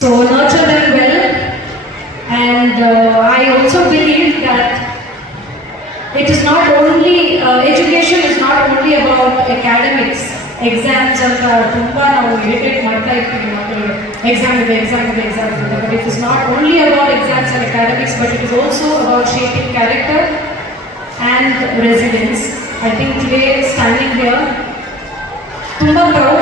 So nurture them well, and uh, I also believe that it is not only uh, education is not only about academics. Exams ಅಂತ ತುಂಬ ನಾವು irritate ಮಾಡ್ತಾ ಇರ್ತೀವಿ ಮಕ್ಕಳಿಗೆ exam ಇದೆ exam ಇದೆ exam ಇದೆ but it is not only about exams and academics but it is also about shaping character and residence I think today standing here ತುಂಬ ಪ್ರೌಡ್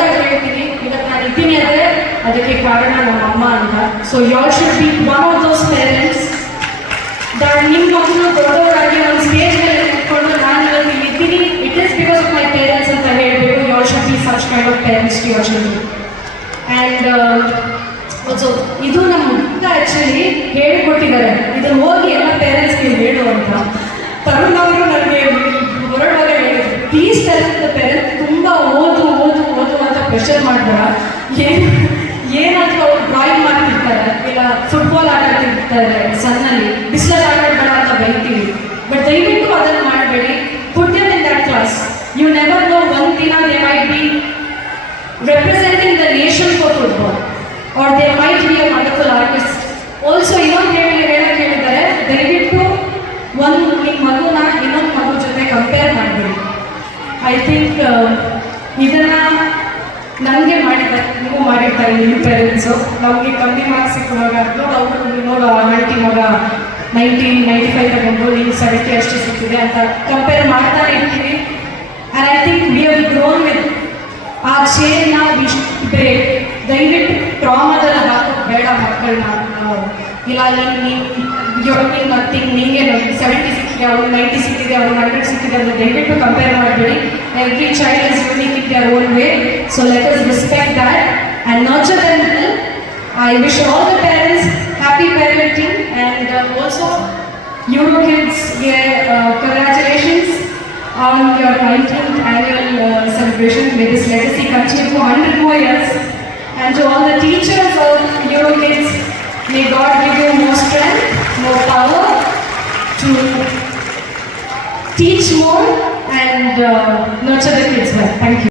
ಅದಕ್ಕೆ ಕಾರಣ ನಮ್ಮ ಅಮ್ಮ ಅಂತ. So y'all should be one of those parents that ನಿಮ್ಮ ಮಕ್ಕಳು ದೊಡ್ಡವರಾಗಿ ಒಂದು ಸ್ಟೇಜ್ ಮೇಲೆ ನಿಂತ್ಕೊಂಡು ನಾನು ಇವತ್ತು ಇಲ್ಲಿದ್ದೀನಿ it is because of my parents ಅಂತ ಹೇಳಬೇಕು y'all should be such kind of parents to your should and uh, ಇದು ನಮ್ಮ ಮುಖ ಆ್ಯಕ್ಚುಲಿ ಹೇಳಿಕೊಟ್ಟಿದ್ದಾರೆ. ಇದನ್ನು ಹೋಗಿ ಎಲ್ಲ ಪೇರೆಂಟ್ಸ್ಗೆ ಹೇಳು ಅಂತ. ತರುಣ್ ಅವರು ನನಗೆ ಹೊರಡುವಾಗ ಹೇಳಿದ್ರು ಪ್ಲೀಸ್ ಟೆಲ್ ಪೇರೆಂಟ್ಸ್ ತುಂಬ ಓದು ಓದು ಓದು ಅಂತ ಪ್ರೆಷರ್ ಮಾಡ್ಬೇಡ. ಏನು ಏನಾದರೂ ಅವ್ರು ಡ್ರಾಯಿಂಗ್ ಮಾಡ್ತಿರ್ತಾರೆ, ಇಲ್ಲ ಫುಟ್ಬಾಲ್ ಆಟ ಸಣ್ಣಲ್ಲಿ ಬಿಸಿಲಲ್ಲಿ ಆಟಾಡ್ಬೇಡ ಅಂತ ಬೈತೀವಿ. ಬಟ್ ದಯವಿಟ್ಟು ಅದನ್ನು ಮಾಡಬೇಡಿ. Put in that class you never know one ದಿನ they might be representing the nation for football or they might be a wonderful artist also ಇನ್ನೊಂದು ಹೇಳಿ ಹೇಳಕ್ಕೆ ಹೇಳಿದ್ದಾರೆ. ದಯವಿಟ್ಟು ಒಂದು ನಿಮ್ಮ ಮಗುನ ಇನ್ನೊಂದು ಮಗು ಜೊತೆ ಕಂಪೇರ್ ಮಾಡಬೇಡಿ. ಐ ಥಿಂಕ್ ನನಗೆ ಮಾಡಿದ್ದಾರೆ ನೀವು ಮಾಡಿರ್ತಾರೆ ನಿಮ್ಮ ಪೇರೆಂಟ್ಸು ನಮಗೆ ಕಮ್ಮಿ ಮಾರ್ಕ್ಸ್ ಸಿಕ್ಕುವಾಗ ನೋಡು ಅವರು ನೋಡು ನೈಂಟಿ ಮಗ ನೈಂಟಿ ನೈಂಟಿ ಫೈವ್ ತಗೊಂಡು ನೀವು ಸೆವೆಂಟಿ ಅಷ್ಟು ಸಿಕ್ಕಿದೆ ಅಂತ ಕಂಪೇರ್ ಮಾಡ್ತಾನೆ ಇರ್ತೀವಿ and I think we have grown with a ಚೇರ್ನ break ದಯವಿಟ್ಟು ಟ್ರಾಮದಲ್ಲ ಹಾಕೋದು ಬೇಡ ಮಕ್ಕಳನ್ನ. ನಾವು ಇಲ್ಲ ನೀನು ನೀನು ನಥಿಂಗ್ ನಿಂಗೆ ಸೆವೆಂಟಿ ಸಿಕ್ಕಿದೆ, ಅವ್ರು ನೈಂಟಿ ಸಿಕ್ಕಿದೆ, ಅವ್ರು ಹಂಡ್ರೆಡ್ ಸಿಕ್ಕಿದೆ ಅಂತ ದಯವಿಟ್ಟು ಕಂಪೇರ್ ಮಾಡಬೇಡಿ. Every child is unique in their own way So let us respect that and nurture them well. I wish all the parents happy parenting and uh, also Euro kids, yeah, uh, congratulations on your 19th annual uh, celebration. May this legacy continue for 100 more years. And to all the teachers of Euro kids, may God give you more strength, more power to teach more and uh, nurture the kids well. Thank you.